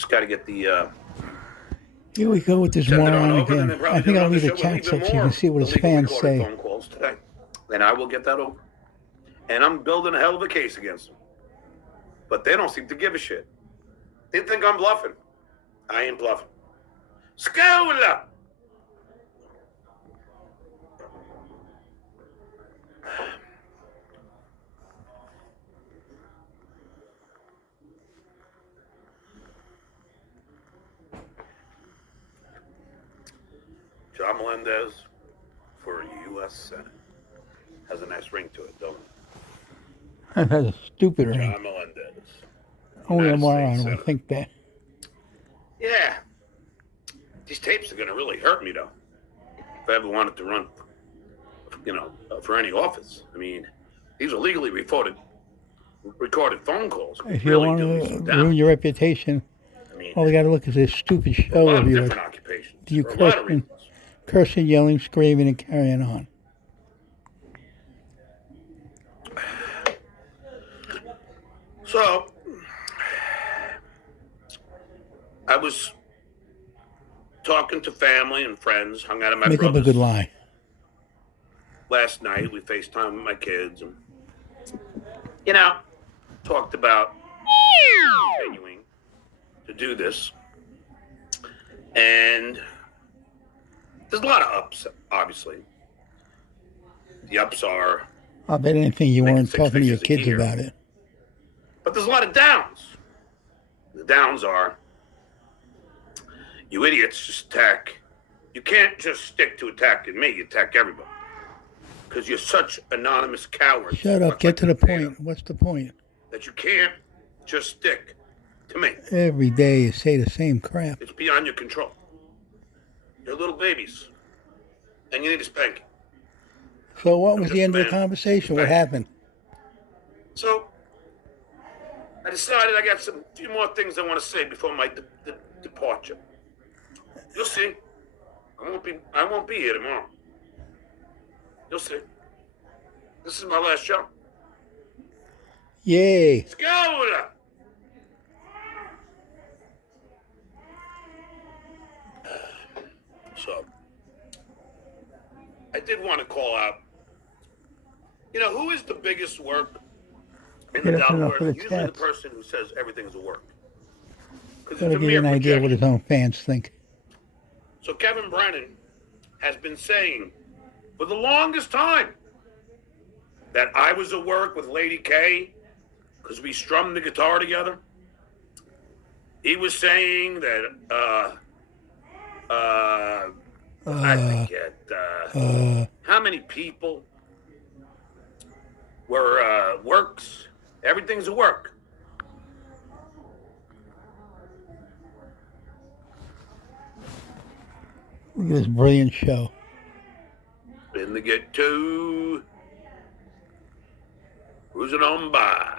Just got to get the. Here we go with this Send it on moron over, and again. then I probably think do I'll another leave the show with chat even up so you more can see what his illegal fans recorded say. phone calls today. And I will get that over. And I'm building a hell of a case against them. But they don't seem to give a shit. They think I'm bluffing. I ain't bluffing. Scola! John Melendez for U.S. Senate. Has a nice ring to it, don't it? That has a stupid ring. John Melendez. Only a United moron States will Senator. think that. Yeah. These tapes are going to really hurt me, though. If I ever wanted to run, for any office. I mean, these are legally recorded phone calls. If you Really want do me to some ruin damage. your reputation, I mean, all you got to look is this stupid for a show lot of of yours. different occupations. Do you For a lot of reasons. cursing, yelling, screaming, and carrying on? So, I was talking to family and friends, hung out at my Make up a brother's. good lie. Last night, we FaceTime with my kids and, talked about continuing to do this. And there's a lot of ups, obviously. The ups are, I'll bet anything you Making weren't six talking to your figures a kids year. about it. but there's a lot of downs. The downs are, you idiots just attack. You can't just stick to attacking me. You attack everybody. Because you're such anonymous cowards. Shut up. much Get like to the potato, point. What's the point? That you can't just stick to me. Every day you say the same crap. It's beyond your control. You're little babies. And you need a spanking. So what I'm was just the a end of the man. conversation? What Thank you. happened? So, I decided I got some few more things I want to say before my departure. You'll see. I won't be here tomorrow. You'll see. This is my last show. Yay. Let's go! So, I did want to call out. Who is the biggest work in the Get up enough Delaware? for the Usually the chats. person who says everything's a work. Because Gotta it's a give you mere an idea what projection. his own fans think. So Kevin Brennan has been saying for the longest time that I was at work with Lady K because we strummed the guitar together. He was saying that I forget how many people were works. Everything's a work. Look at this brilliant show. In the get to cruising on by.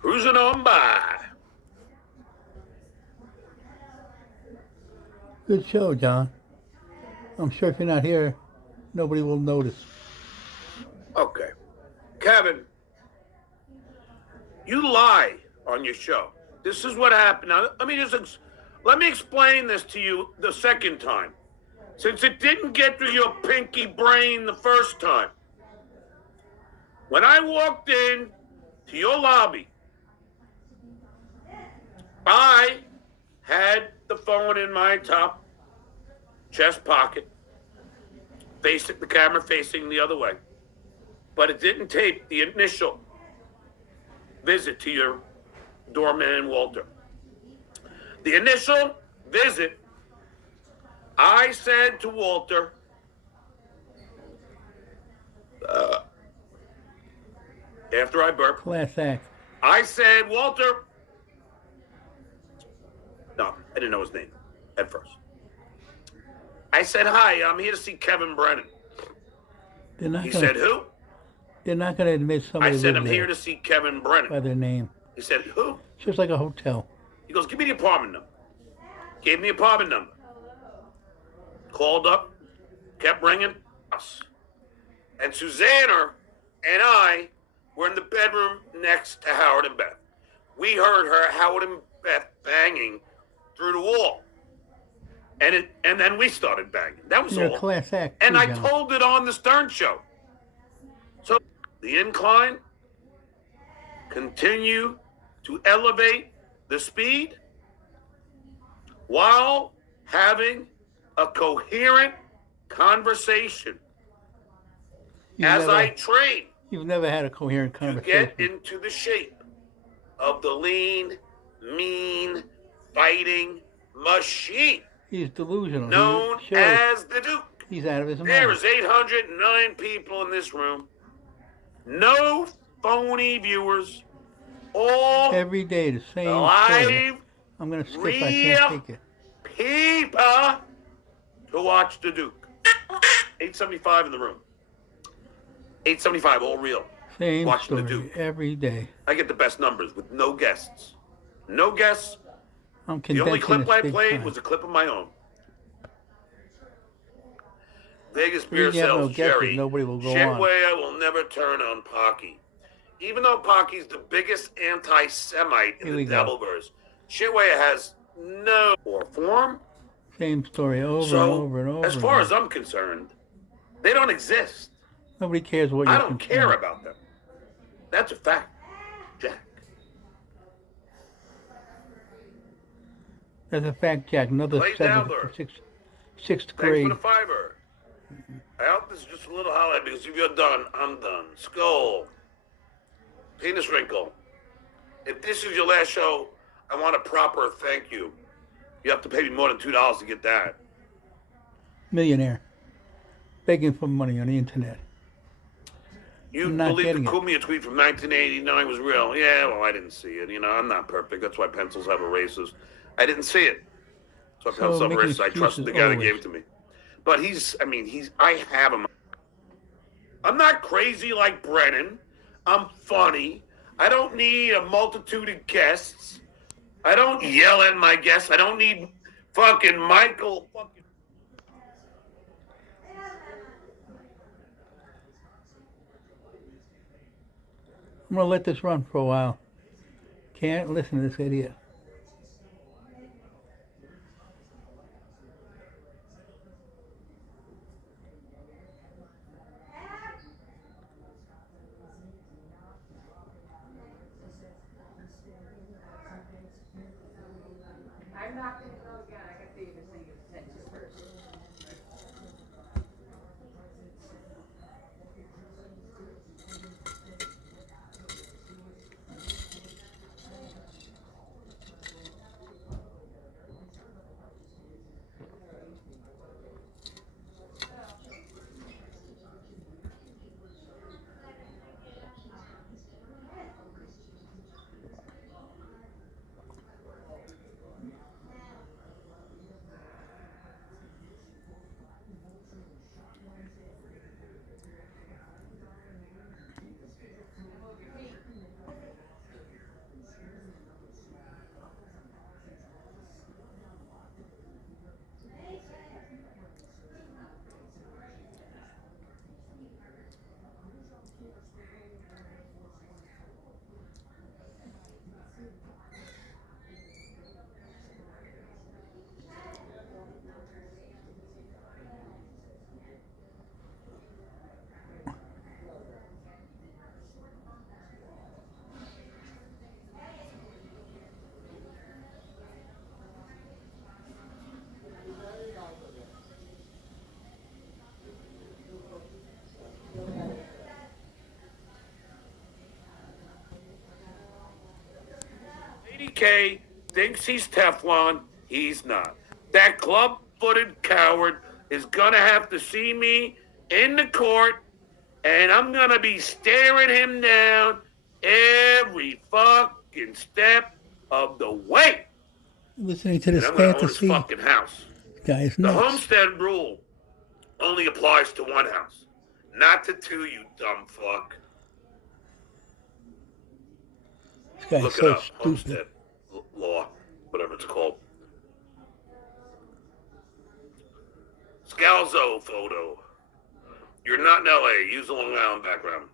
Cruising on by. Good show, John. I'm sure if you're not here, nobody will notice. Okay. Kevin, you lie on your show. This is what happened. Now, let me explain this to you the second time. Since it didn't get through your pinky brain the first time. When I walked in to your lobby, I had the phone in my top chest pocket, facing the camera facing the other way. But it didn't tape the initial visit to your doorman, Walter. The initial visit, I said to Walter, after I burped, Class act. I said, Walter. No, I didn't know his name at first. I said, hi, I'm here to see Kevin Brennan. They're not He gonna, said, who? They're not going to admit I somebody said, lived I'm there here to see Kevin Brennan. by their name. He said, who? It's just like a hotel. He goes, give me the apartment number. Gave me the apartment number. Called up, kept ringing. Us. And Susanna and I were in the bedroom next to Howard and Beth. We heard Howard and Beth banging through the wall. And then we started banging. That was You're a all. class act, And too, I John. told it on the Stern Show. So the incline, continue to elevate the speed while having a coherent conversation I train You've never had a coherent to conversation. get into the shape of the lean, mean, fighting machine He's delusional. known as the Duke. He's out of his mind. There is 809 people in this room. No phony viewers. All every day the same live, story. I'm going to skip. I real can't take it. people to watch the Duke. 875 in the room. 875, all real. Same Watching story the Duke. every day. I get the best numbers with no guests. No guests. I'm The only condensing clip I this big played time. was a clip of my own. Vegas If beer you have no sells guesses, Jerry. nobody will go Shit on. way I will never turn on Pocky. Even though Pocky's the biggest anti-Semite in Here the we go. Devilverse, Shitway has no form. Same story over and So, over and over. as far again. as I'm concerned, they don't exist. Nobody cares what you're I don't care concerned. about them. That's a fact, Jack. That's a fact, Jack. Another Lay seventh, down there. sixth Thanks grade. for the fiver. I hope this is just a little highlight because if you're done, I'm done. Skull. Penis wrinkle. If this is your last show, I want a proper thank you. You have to pay me more than $2 to get that. Millionaire. Begging for money on the internet. You I'm not believe getting the it. Kumia tweet from 1989 was real? Yeah, well, I didn't see it. You know, I'm not perfect. That's why pencils have erasers. I didn't see it. So pencils have making erasers. I trusted the guy that excuses gave it to me. But I have him. I'm not crazy like Brennan. I'm funny. I don't need a multitude of guests. I don't yell at my guests. I don't need fucking Michael. I'm going to let this run for a while. Can't listen to this idiot. I'm not going to go again. I got David saying attention first. K thinks he's Teflon. He's not. That club-footed coward is gonna have to see me in the court, and I'm gonna be staring him down every fucking step of the way. Listening to And this I'm gonna own his fantasy fucking house. guy is The nuts. homestead rule only applies to one house, not to two, you dumb fuck. This guy's Look it so up. stupid. Homestead law, whatever it's called. Scalzo photo. You're not in LA. Use a Long Island background.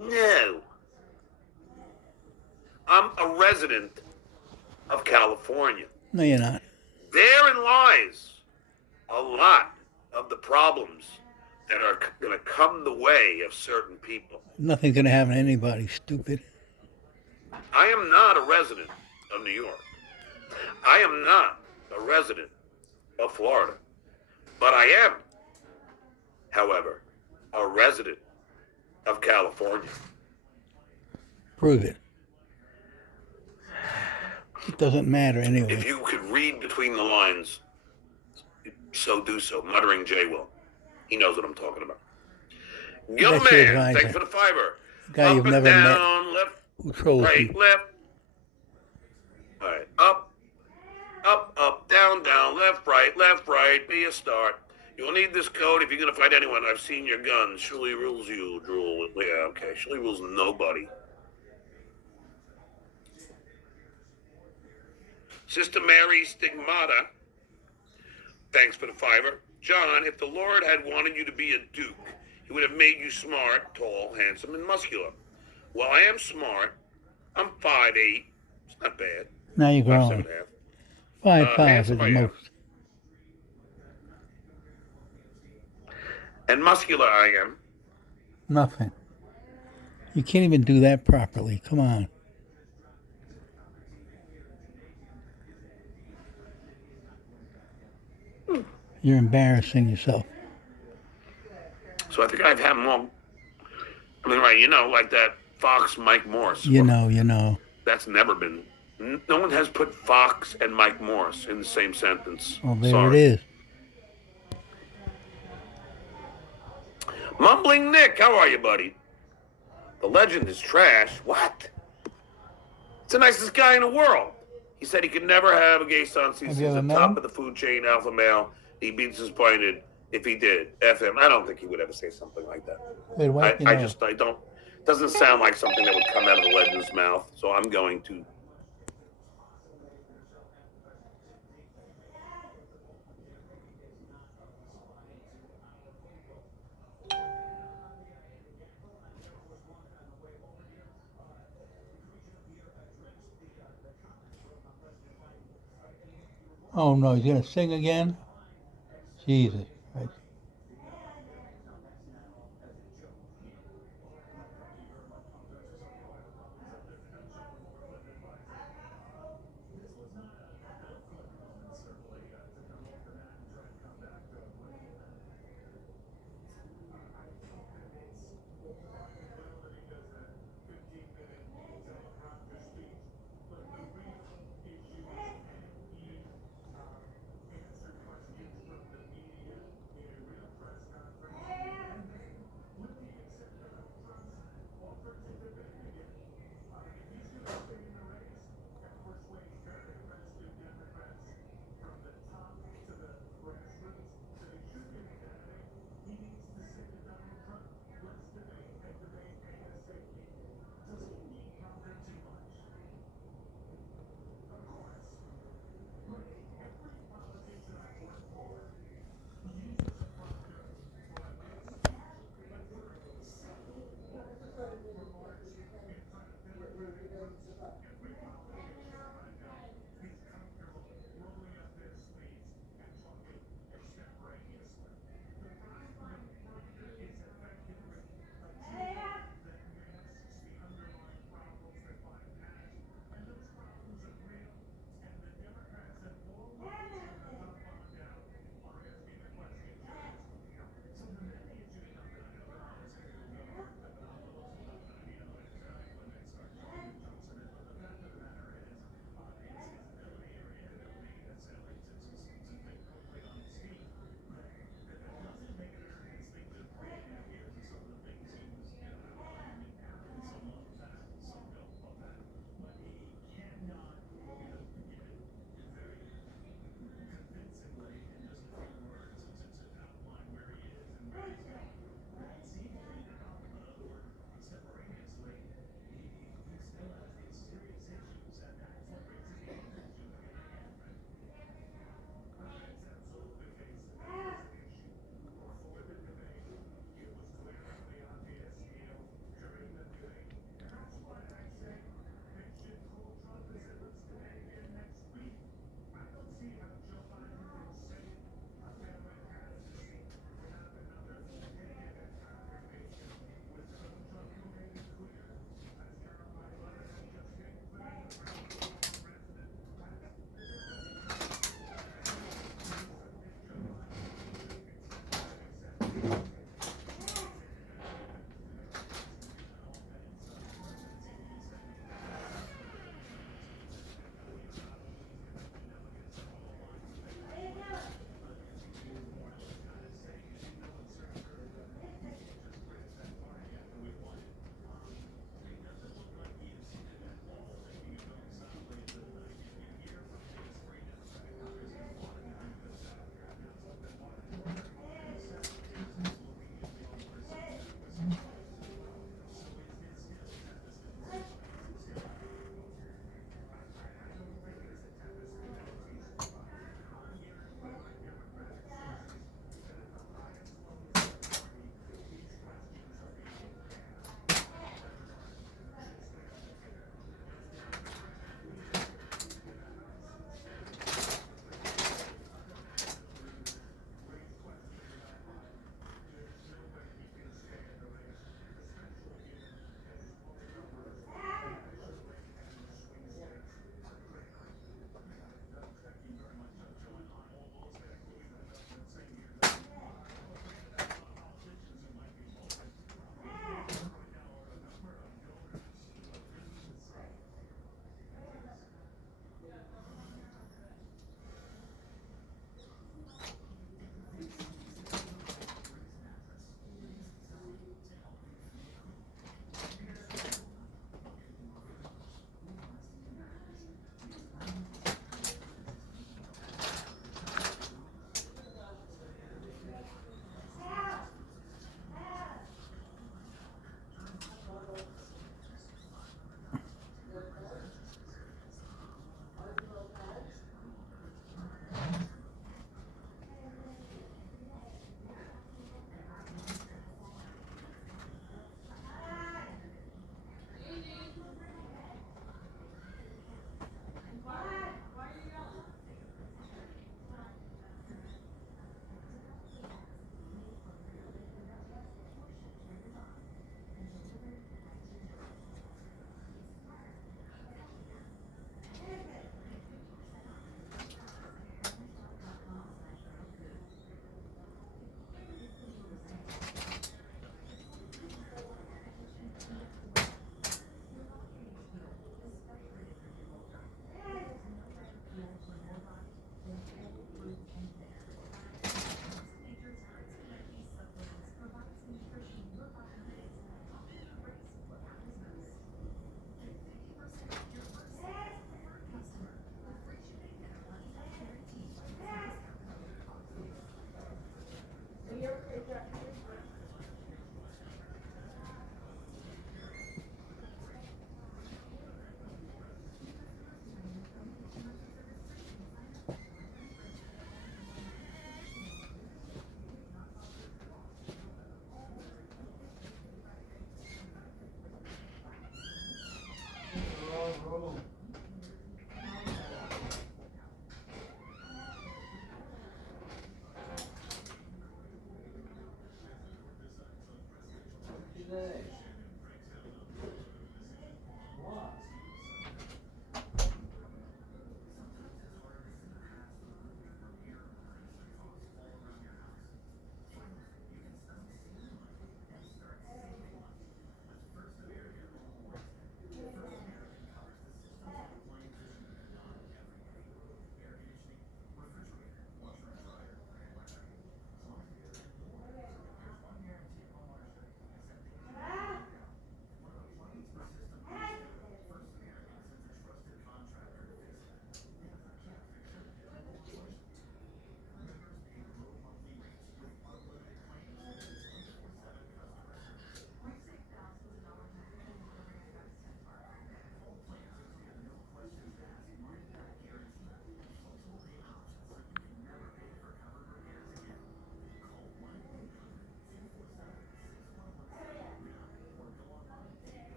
No. I'm a resident of California. No, you're not. Therein lies a lot of the problems that are going to come the way of certain people. Nothing's gonna happen to anybody, stupid. I am not a resident of New York. I am not a resident of Florida. But I am, however, a resident of California. Prove it. It doesn't matter anyway. If you could read between the lines, so do so. Muttering J will. He knows what I'm talking about. Young That's your man, advisor. thanks for the fiber. Guy Up you've and never down, met. left, Who trolls right, people. left. All right, up, down, left, right. Be a start. You will need this code if you're going to fight anyone. I've seen your guns. Surely rules you, drool. Yeah, okay. Surely rules nobody. Sister Mary Stigmata, thanks for the fiver. John, if the Lord had wanted you to be a duke, he would have made you smart, tall, handsome, and muscular. Well, I am smart. I'm 5'8". It's not bad. Now you're 5'7" growing. half. 5'5" is handsome the I am. most. And muscular I am. Nothing. You can't even do that properly. Come on. You're embarrassing yourself. So I think I've had more. I mean, right, like that Fox Mike Morse. You know. That's never been. No one has put Fox and Mike Morse in the same sentence. Well, there Sorry. it is. Mumbling Nick, how are you, buddy? The legend is trash. What? It's the nicest guy in the world. He said he could never have a gay son. He's you ever the met top him? of the food chain, alpha male. He'd be disappointed if he did. F him. I don't think he would ever say something like that. Wait, why I don't. Doesn't sound like something that would come out of the legend's mouth. So I'm going to. Oh no, he's gonna sing again? Jesus Christ.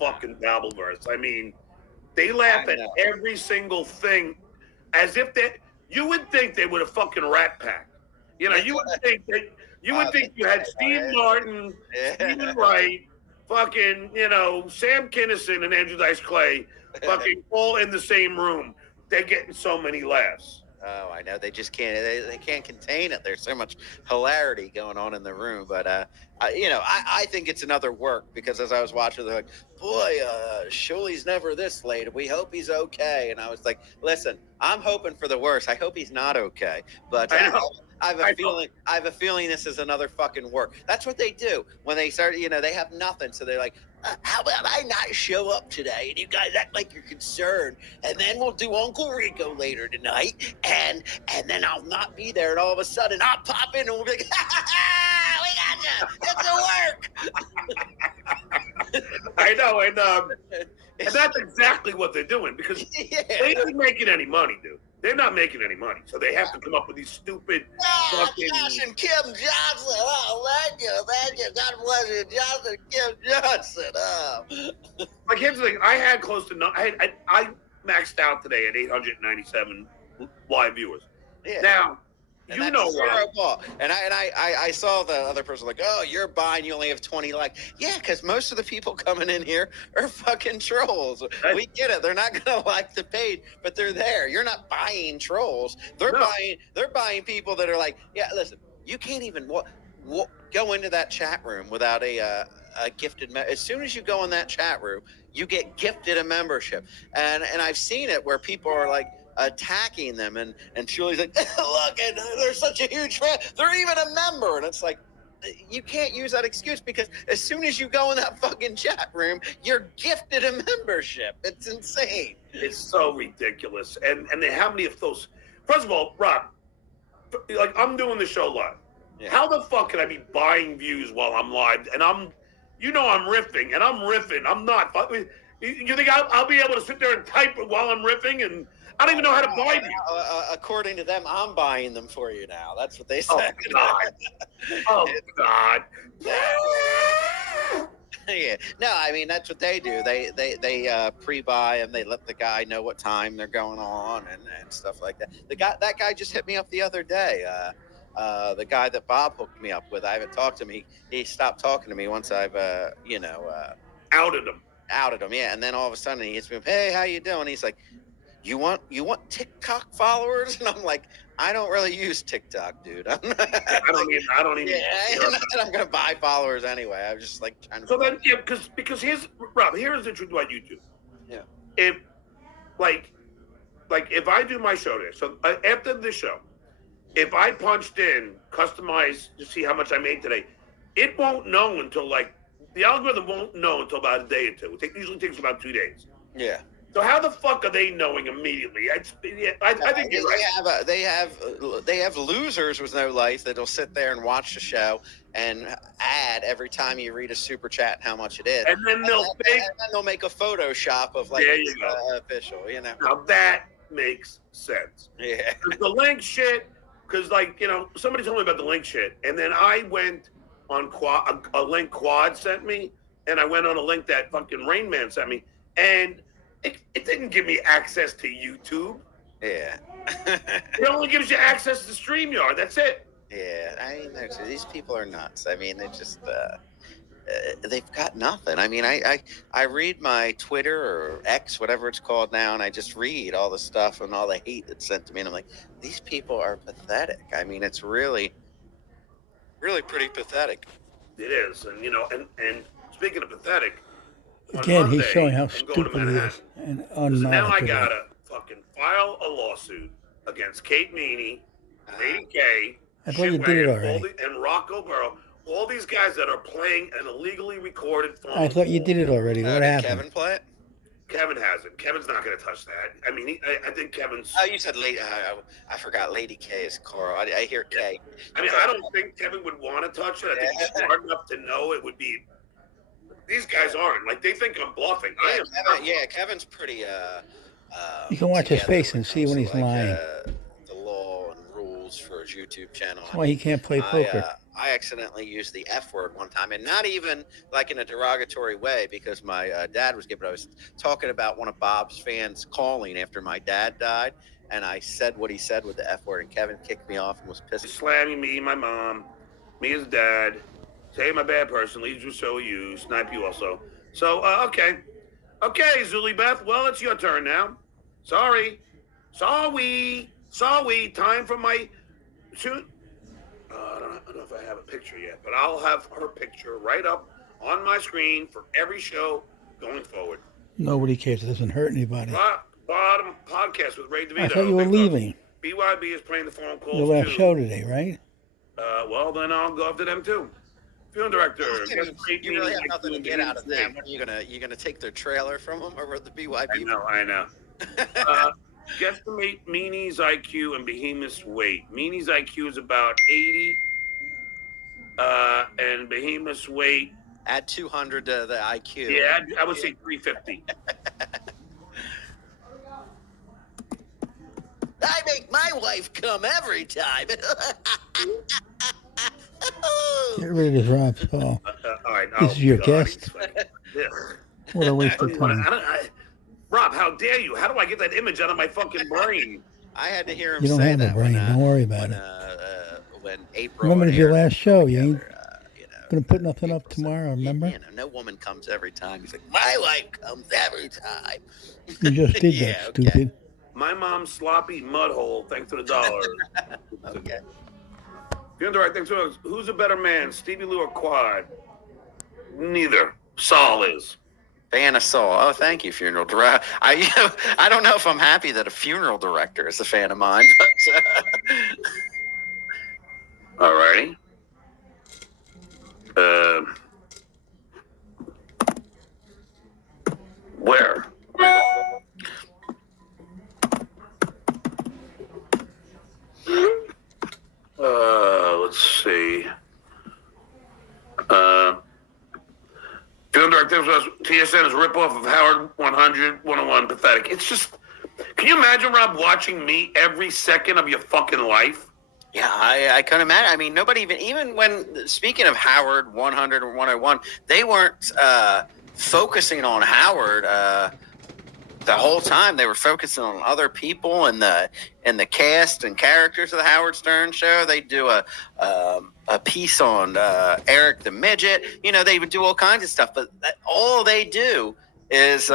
fucking Dabbleverse. I mean, they laugh at every single thing as if you would think they would a fucking Rat Pack. You know, you would think that you had Steve Martin, Stephen Wright, fucking, Sam Kinison and Andrew Dice Clay, fucking all in the same room. They're getting so many laughs. Oh, I know. They just can't. They can't contain it. There's so much hilarity going on in the room. But I think it's another work because as I was watching, they're like, "Boy, Shuli's never this late. We hope he's okay." And I was like, "Listen, I'm hoping for the worst. I hope he's not okay." But I have a feeling this is another fucking work. That's what they do when they start. They have nothing, so they're like, how about I not show up today and you guys act like you're concerned, and then we'll do Uncle Rico later tonight, and then I'll not be there, and all of a sudden I'll pop in and we'll be like, we got you. It's a work. I know, and that's exactly what they're doing because they ain't making any money, dude. They're not making any money, so they have to come up with these stupid fucking... Josh and Kim Johnson. Oh, thank you. God bless you, Johnson, Kim Johnson. Oh. Like, here's the thing. I had close to... I maxed out today at 897 live viewers. Yeah. Now, And Rob. And I saw the other person like, oh, you're buying, you only have 20 likes. Yeah, because most of the people coming in here are fucking trolls. We get it. They're not gonna like the page, but they're there. You're not buying trolls. They're buying people that are like, yeah, listen, you can't even go into that chat room without a gifted as soon as you go in that chat room, you get gifted a membership. And I've seen it where people are like attacking them, and Shuli's like, look, and they're such a huge fan, they're even a member, and it's like, you can't use that excuse because as soon as you go in that fucking chat room, you're gifted a membership. It's insane. It's so ridiculous. And how many of those? First of all, Rob, like, I'm doing the show live. Yeah. How the fuck can I be buying views while I'm live? And I'm riffing, and I'm riffing. I'm not. You think I'll be able to sit there and type while I'm riffing? And I don't even know how to buy them. According to them, I'm buying them for you now. That's what they said. Oh, God. Yeah. No, I mean, that's what they do. They pre-buy and they let the guy know what time they're going on and stuff like that. That guy just hit me up the other day. The guy that Bob hooked me up with, I haven't talked to him. He stopped talking to me once I've, outed him. Yeah. And then all of a sudden he hits me up, hey, how you doing? He's like, you want TikTok followers? And I'm like, I don't really use TikTok, dude. I don't even. Yeah, I'm gonna buy followers anyway. I'm just like trying to. So then, yeah, because here's the truth about YouTube. Yeah. If if I do my show there, so after the show, if I punched in customize to see how much I made today, it won't know until the algorithm won't know until about a day or two. It usually takes about 2 days. Yeah. So how the fuck are they knowing immediately? I think you're right. They have losers with no life that'll sit there and watch the show and add every time you read a super chat how much it is. And then they'll make a Photoshop of official. Now that makes sense. Yeah. The link shit, because somebody told me about the link shit, and then I went on a link Quad sent me, and I went on a link that fucking Rain Man sent me, and it didn't give me access to YouTube. Yeah. It only gives you access to StreamYard. That's it. Yeah. I mean, these people are nuts. I mean, they just they've got nothing. I mean, I read my Twitter or X, whatever it's called now, and I just read all the stuff and all the hate that's sent to me, and I'm like, these people are pathetic. I mean, it's really, really pretty pathetic. It is, and and speaking of pathetic. Again, Monday, he's showing how stupid he is. And now I gotta fucking file a lawsuit against Kate Meany, Lady K, I thought you did it already. And Rocco Burrow. All these guys that are playing an illegally recorded phone. I thought you did it already. What happened? Did Kevin play it? Kevin hasn't. Kevin's not going to touch that. I mean, I think Kevin's... Oh, you said Lady... I forgot Lady K is Coral. I hear K. I mean, I don't think Kevin would want to touch it. I think he's smart enough to know it would be... These guys aren't. They think I'm bluffing. Kevin's pretty... You can watch his face and see when he's lying. The law and rules for his YouTube channel. That's why he can't play poker. I accidentally used the F word one time, and not even like in a derogatory way, because my dad was giving. I was talking about one of Bob's fans calling after my dad died, and I said what he said with the F word, and Kevin kicked me off and was pissed. Slamming me, my mom, me as dad, say I'm a bad person, leaves you, so you, snipe you also. So, okay. Okay, Zuli Beth, well, it's your turn now. Sorry. Time for my shoot. I don't know if I have a picture yet, but I'll have her picture right up on my screen for every show going forward. Nobody cares. It doesn't hurt anybody. Bottom podcast with Ray DeVito. I thought you were leaving. BYB is playing the phone calls Your last too. show today, right? Well, then I'll go after them too. Film director. You really have nothing to get out of them. What are you gonna take their trailer from them over at the BYB? I know. Guesstimate Meanie's IQ and Behemoth's weight. Meanie's IQ is about 80, and Behemoth's weight. Add 200 to the IQ. Yeah, I would say 350. I make my wife come every time. Get rid of this Rob's call. All right. This is your guest. Yeah. What a waste of time. Rob, how dare you? How do I get that image out of my fucking brain? I had to hear him You don't say have a that brain. Don't worry about when, it. When April. Remember, it's your aired last show. You ain't you know, gonna put nothing up April tomorrow. said, Remember? You know, no woman comes every time. He's like, my wife comes every time. You just did Yeah, that, okay. stupid. My mom's sloppy mud hole, thanks to the dollar. Okay. Film director, thanks to who's a better man, Stevie Lou or Quad? Neither. Saul is. Fan of Soul. Oh, thank you, funeral director. I don't know if I'm happy that a funeral director is a fan of mine. But, All righty. Where? Let's see. Film director was TSN is a ripoff of Howard 100, 101, pathetic. It's just, can you imagine, Rob, watching me every second of your fucking life? yeah, I couldn't imagine. I mean, nobody even when, speaking of Howard 100 or 101, they weren't focusing on Howard the whole time. They were focusing on other people and the cast and characters of the Howard Stern show. They do a piece on Eric the Midget. You know, they would do all kinds of stuff, but all they do is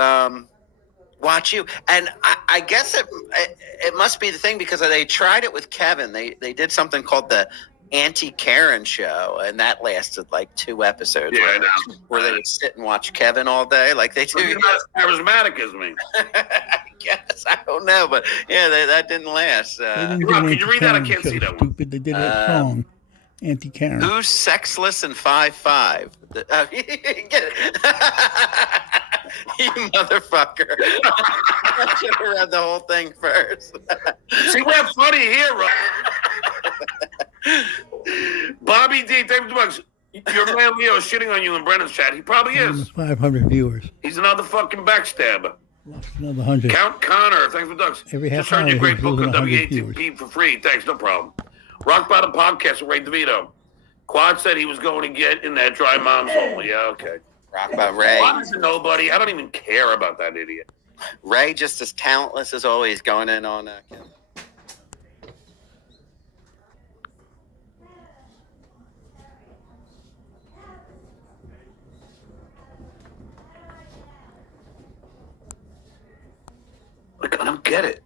watch you. And I guess it must be the thing, because they tried it with Kevin. They did something called the Anti-Karen show, and that lasted like 2 episodes. Yeah, I know. Where they would sit and watch Kevin all day, like they do. You're not as charismatic as me. I guess, I don't know, but yeah, that didn't last. They didn't do Rob, an can you read that? I anti-Karen can't see show, that one. Stupid. They did that song, Anti-Karen. Who's sexless and 5'5"? Get it. You motherfucker. I should have read the whole thing first. See, we're funny here, Rob. Bobby D, thank you much. Your man Leo is shitting on you in Brennan's chat. He probably is. 500 viewers. He's another fucking backstabber. Lost another 100. Count Connor, thanks for ducks. Every half Just heard hour your great he's book losing on 100 viewers. WATP for free. Thanks, no problem. Rock Bottom Podcast with Ray DeVito. Quad said he was going to get in that dry mom's hole. Yeah, okay. Rock about Ray. Quad is a nobody. I don't even care about that idiot. Ray just as talentless as always, going in on Kim. Like, I don't get it.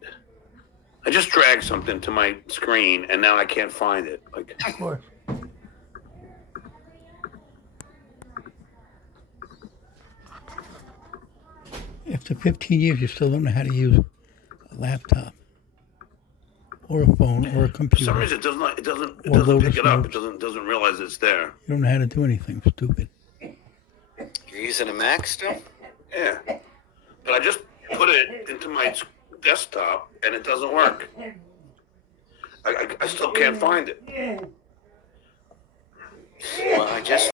I just dragged something to my screen and now I can't find it. Like, Of course. After 15 years, you still don't know how to use a laptop or a phone or a for computer. some reason, it doesn't Or pick it up. Lotus It doesn't realize it's there. You don't know how to do anything, stupid. You're using a Mac still? Yeah. But I just put it into my desktop and it doesn't work. I still can't find it. Well, I just